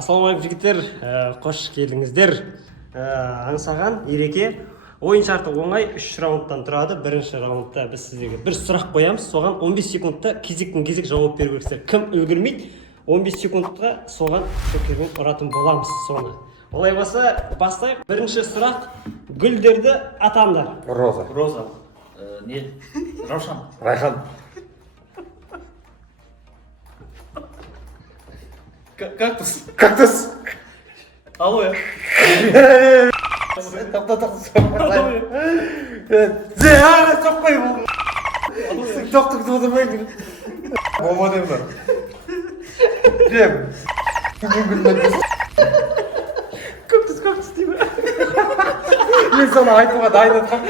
Ассалаумағалейкум жігіттер, қош келдіңіздер. Аңсаған Ереке. Ойын шарты оңай, 3 раундтан тұрады. Бірінші раундта біз сіздерге бір сұрақ қоямыз. Соған 15 секундта кезектен-кезек жауап беру керексіздер. Кім үлгермейді, 15 секундта соған шөкермен ұратын боламыз соны. Олай болса, бастайық. Бірінші сұрақ: гүлдерді атаңдар. Роза. Роза. Не? Раушан. Райхан. Кактус. Кактус. Алоэ. Соқпай бұл. Тоқтықты отырмайды. Болмады ма? Жем. Кактус деймін. Мен соны айтуға дайын атқам.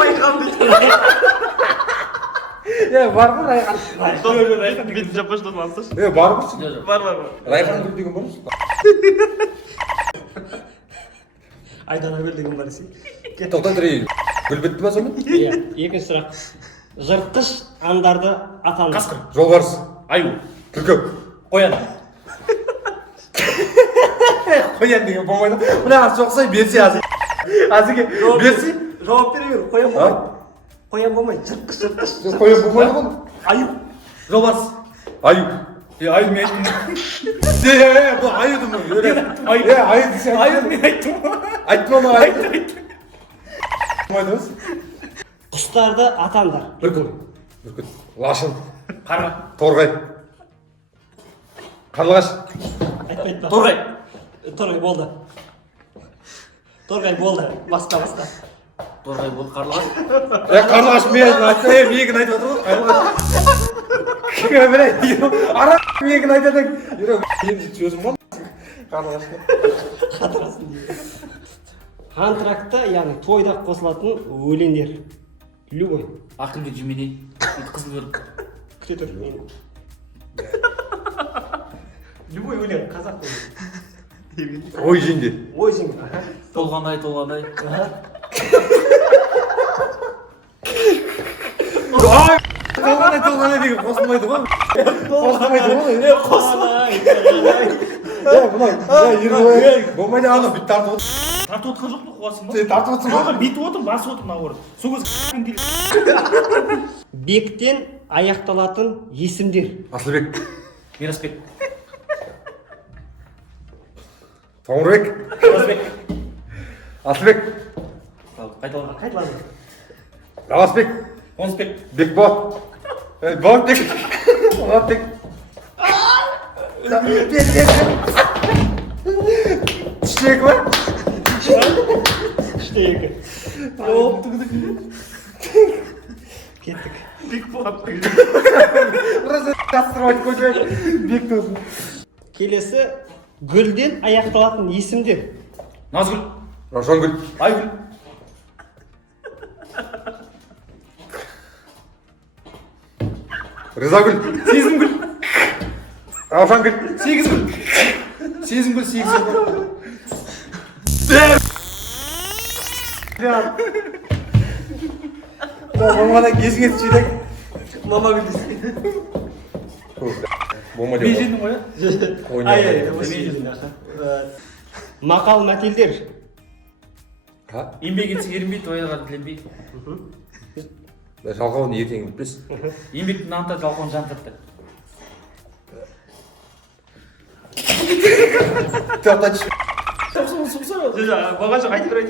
Райхан дейді. Бар ма Райхан? Райхан бетін жаппашынан алсашы. Бар ма? Бар. Райхан гүл деген бар ма? Айдана гүл деген бар десең. Тоқтан тұрайын. Гүл бітті ма сонда? Иә, екінші сұрақ. Жыртқыш аңдарды атаңдар. Қасқыр. Жолбарыс. Аю. Түлкі. Қоян. Қоян деген болмайды. Мына соқсай берсе азыке. Берсе? Жауап бере бер. Қоян болмайды. Қоян болмайды. Жыртқыш. Қоян болмайды ғой. Аю. Жолбарыс. Аю. Аю мен айттым. Бұл аюды ма? Аю десе. Аю мен айттым. Айтты ма аю? Болмайды ғой. Құстарды атаңдар. Бүркіт. Лашын. Қарға. Торғай. Қарлығаш. Айтпайды. Торғай. Торғай болды. Торғай болды. Басқа. Торғай бол, қарлығаш. Қарлығаш мен айтып отыр ғой. Қарлығаш. Кімге білейді? Ара мен айтып отыр. Енді сөзім бол. Қарлығаш. Қатырасын дейді. Антракта, яғни тойда қосылатын өлеңдер. Любой. Ақылбек Жүменей. Қызыл өрік. Күте тұр мен. Любой өлең, қазақ өлең. Ой жеңде. Ой жеңде. Толғандай. Толғанай деген қосылмайды ғой. Қосылмайды ғой. Болмайды ана бүт тартып отыр. Тартып отқан жоқ па, қуасың ба? Сен тартып отырсың Жоқ, ба? бүйтіп отыр, басып отыр мына орын. Сол кез Бектен аяқталатын есімдер. Асылбек. Мирасбек. Тоңырбек. Оразбек. Асылбек. Қайталады. Равасбек. Қонысбек. Бекболат. Болатбек. Болатбек. Түштегі ма? Үште екі. Кеттік. Бекболат. Біраз жастырып қойды. Бек тосын. Келесі гүлден аяқталатын есімдер. Назгүл. Раушангүл. Айгүл. Ризагүл. Сезімгүл. Раушангүл. Сегізгүл. Сезімгүл. Болмадан кезіңе түсейді. Мама гүл. Болмайды. Мен жеңдім ғой, Ай, мақал мәтелдер. еңбек етсең ерінбейді, ойға тіленбейді. Жалқауын ертең білпес. Еңбектің нанта, жалқауын жан тапты. Тоқташы. Болған жоқ, айтып бер.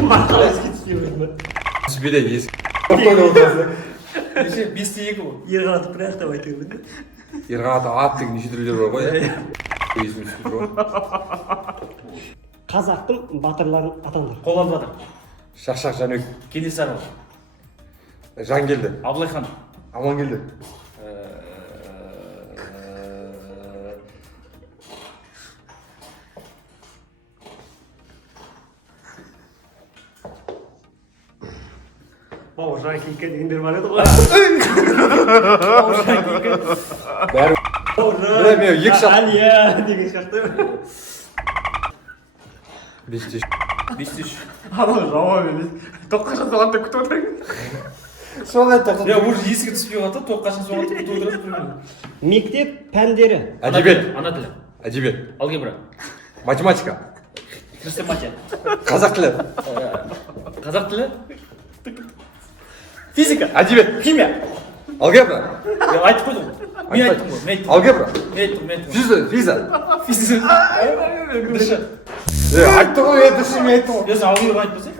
Мақал еске түспей ма? Түспейді есік. Тоқтайды отырасың. Неше? 5-2 ғой. Ерғанатып бір аяқтап айтып ма? Ерғанаты ат деген неше түрлері бар ғой. Есім түсіп тұр. Қазақтың батырларын атаңдар. Қолан батыр. Шақшақ Жанбек. Кенесары. Жангелді. Абылайхан. Амангелді. Бауыржан Кейкі дегендер бар еді ғой. Бәрі. Мен екі шақ. Әлия деген сияқты. 5-3. Бестиш. Анау жауап емес. Тоққа жасалғанда күтіп отырайын. Соны тоқтат. Я уже есігі түспей қалды, тоқ қашан соғады, күтіп отырады білмеймін. Мектеп пәндері. Әдебиет. Ана тілі, Әдебиет. алгебра, Математика. хрестоматия, Қазақ тілі. қазақ тілі, физика, Әдебиет. химия. Алгебра. Я айтып қойдым ғой. Мен айттым ғой, мен айттым. Алгебра. Мен айттым. Физа. Физика. Дұрыс. Айтты ғой, дұрыс мен айттым ғой. Я сен алгебра айтпасың?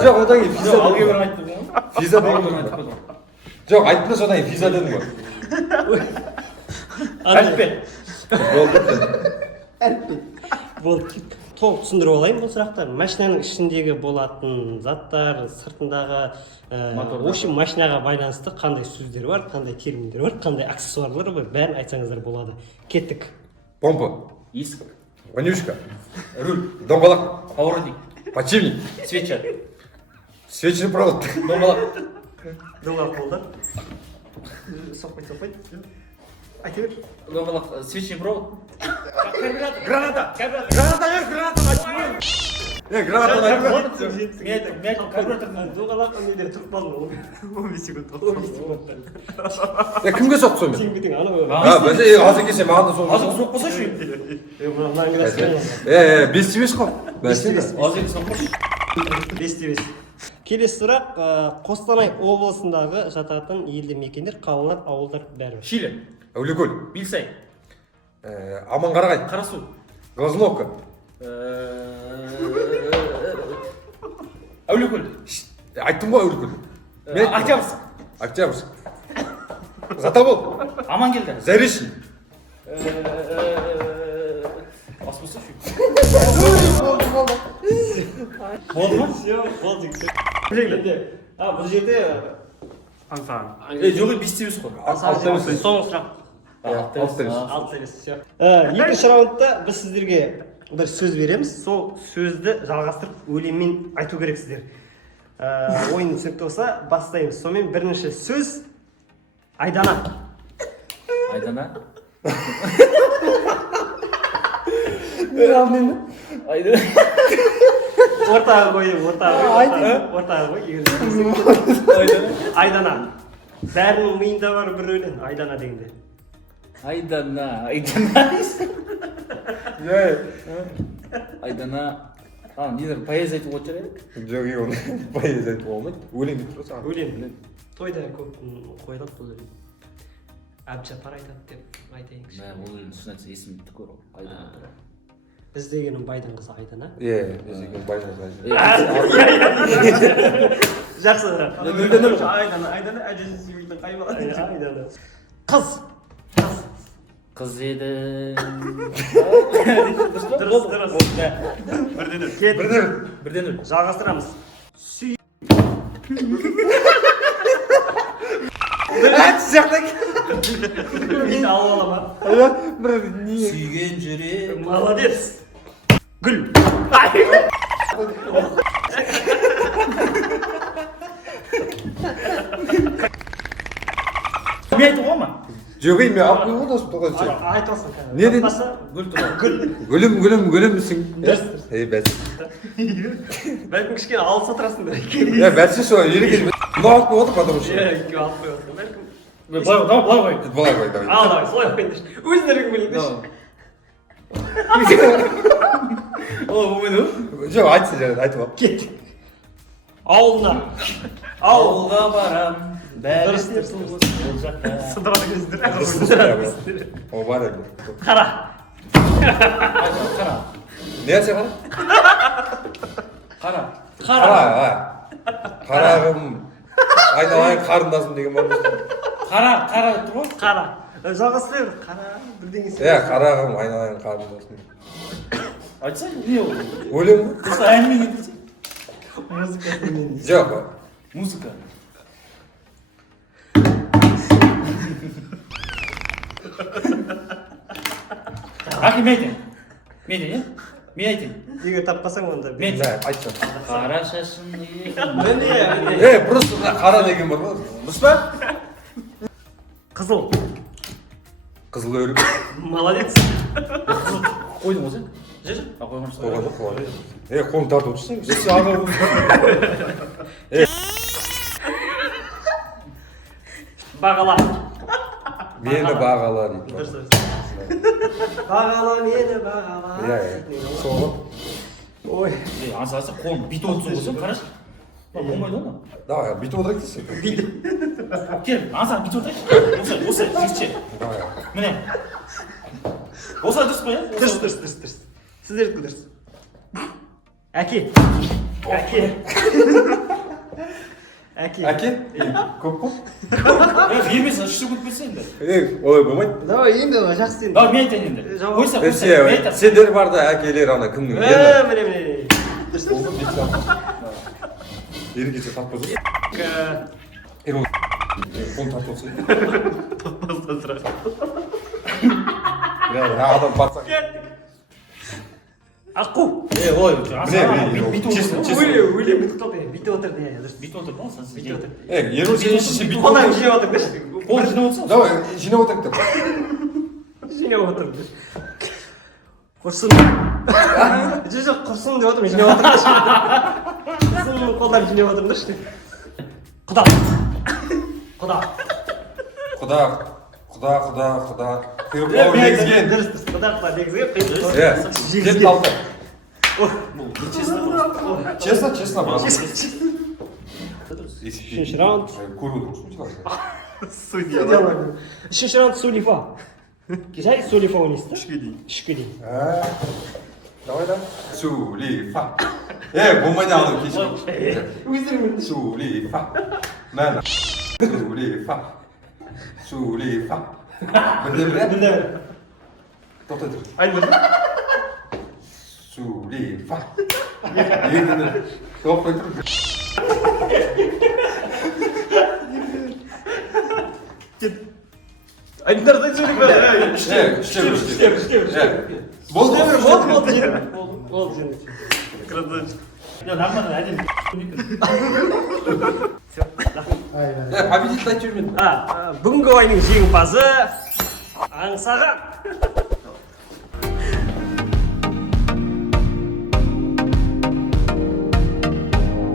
Жоқ, одан кейін физа. Жоқ, алгебра айтып қойдым ғой. Физа деген Алгебра ғой. айтып қойдым. Жоқ, айттым да содан кейін физа дедім ғой. Әліппе. Болды. Толық түсіндіріп алайын бұл сұрақтар. Машинаның ішіндегі болатын заттар, сыртындағы в общем, машинаға байланысты қандай сөздер бар, қандай терминдер бар, қандай аксессуарлар бар, бәрін айтсаңыздар болады. Кеттік. Помпа. Есік, Вонючка. руль, Домбалақ. поворотник, Подшипник. свеча, Свечный провод. домбалақ, Доңғақ болды. Соқпай. Айта бер. домбалақ, свечный провод. Граната. Граната Мен айттым, карбюратордан. Доңғалақ неден тұрып қалдың. 15 секунд. 15 секунд. Кімге соқты сонымен? Сен кетің ана. Бәсе азыр келсе маған да соқты. Азық соқпаса шу. Бес емес қой. Бәсе де. Азық соқпаш. Бесте. Келесі сұрақ, Қостанай облысындағы жататын елді мекендер, қалалар, ауылдар бәрі. Шилі, Әулиекөл. Билсай, Аманқарағай. Қарасу, Глазновка. Әулиекөл, Айттым ғой Әулиекөл. Октябрьск, Октябрьск. Затобол. Амангелді, Заречный. Аспаса шу. Болды ма? Все, болды. Бұл жерде Жоқ, бесте емес қой. соңғы сұрақ. Алты емес, все. Екінші раундта біз сіздерге бір сөз береміз. Сол сөзді жалғастырып өлеңмен айту керексіздер. Ойын түсінікті болса бастаймыз. Сонымен бірінші сөз Айдана. Айдана. Айдана. Ортаға қой. Айдана. Бәрінің миында бар бір өлең Айдана дегенде. Айдана. Нелер поэзия айтып отыр еді? Жоқ, оны поэзия айтып болмайды. Өлең деп тұрса. Өлең. Тойда көп қойылады бұл өлең. Әбдіжаппар айтады деп айтайыншы. Ол өлең шын айтса есімді түк көр. Айдана тұр. Іздегенім байдың қызы Айдана. Іздеген байдың қызы. Жақсы. Айдана әжесі сүймейтін қай бала? Айдана. Қыз. Қыз еді. Дұрыс. Бірден өл. Жалғастырамыз. Сүй. Мен алып алама. Сүйген жүрек. Молодец. Гүл. Мен айтып ғой ма? Жоқ, мен алып қойып отырсың тоқсан сен. Айтасың. Не дедің? Гүл тұрады. Гүлімсің. Бәсе. Бәлкім кішкене алыс отырасың Бәсе сол ерекеш. Мына алып қойып отыр, потому что. Екеу алып қойып бәлкім. Былай қой. Былай қой, давай. Давай, солай қойыңдаршы. Өздерің біліңдерші. Ол болмайды ғой? Жоқ, айтсын жарайды, айтып ал. Кеттік. Ауылына. Ауылға барам. Дұрыс. Сыдырыңыздар. О, бар еді. Қара. Қара. Не әсе қара? Қара. Қарағым. Айналайын қарындасым деген бар ма? Қара тұр ғой? Қара. Жалғастыра бер. Қара. Бірдеңе сөз. Қарағым, айналайын қарындасым. Айтсай, не ол? Өлең ба? Просто әнмен кетесің. Музыка. Жоқ. Музыка. Ақи, мен айтайын. Мен айтайын. Егер таппасаң онда. Мен Айтшы. қара шашын Міне. Просто қара деген бар ма? дұрыс па? Қызыл. Қызыл өлім. Молодец. Қойдың ғой сен? Жүр. Қойған Қойған ба? Қолын тартып отырсың. Бағала. Мені бағала дейді. Дұрыс. Бағала мені, бағала. Иә, сол. Ой. аңсағанша қолын бүйтіп отырсың болсаң қарашы. Болмайды ғой. Давай, бүйтіп отырайық десек. Кел, аңсаған бүйтіп отырайық. Осылай, жігітше. Міне. Осылай дұрыс па, иә? Дұрыс. Сіздердікі дұрыс. Әке. Әке? Көп қой? Бермес, үш секунд берсе енді. Олай болмайды. Давай енді жақсы енді. Мен айтайын енді. Қойса, мен айтамын. Сендер барда әкелер ана кімнің ені. Міне. Болды, бет салды. Ерекеше тап болса. Қолын тартып отырса. Таппастан сұрақ. Адам батсақ. Аққу. Ой, Өлем бүйтіп отыр де. бүйтіп отыр ма сен? Бүйтіп отыр. Еру сен бүйтіп Қолдан жинап отыр деші. Қол жинап отырсың? Давай, жинап отырайық деп. Жинап отыр деші. Құрсын. Жоқ, құрсын деп отырмын, жинап отыр деші. Құрсын қолдан жинап отыр деші. Құда. Қиып қауыр негізген. Дұрыс. Құда негізген. Кеп талды. Честно, брат. Үшінші раунд. Көріп отырмыз. Үшінші раунд Сулифа. Жай Сулифа ойнайсыз да? Үшке дейін. Давай да. Сулифа. Болмайды алып кешір. Өздеріңмен. Сулифа. Сулифа. Білді. Тоқтай тұр. Айтып Сулифа. Егінді. Тоқтай тұр. Айтыңдардан Сулифа. Болды. Болды. Красавчик. нормально, әдемі. Победитель айтып жүрмедім. Бүгінгі ойынның жеңімпазы аңсаған.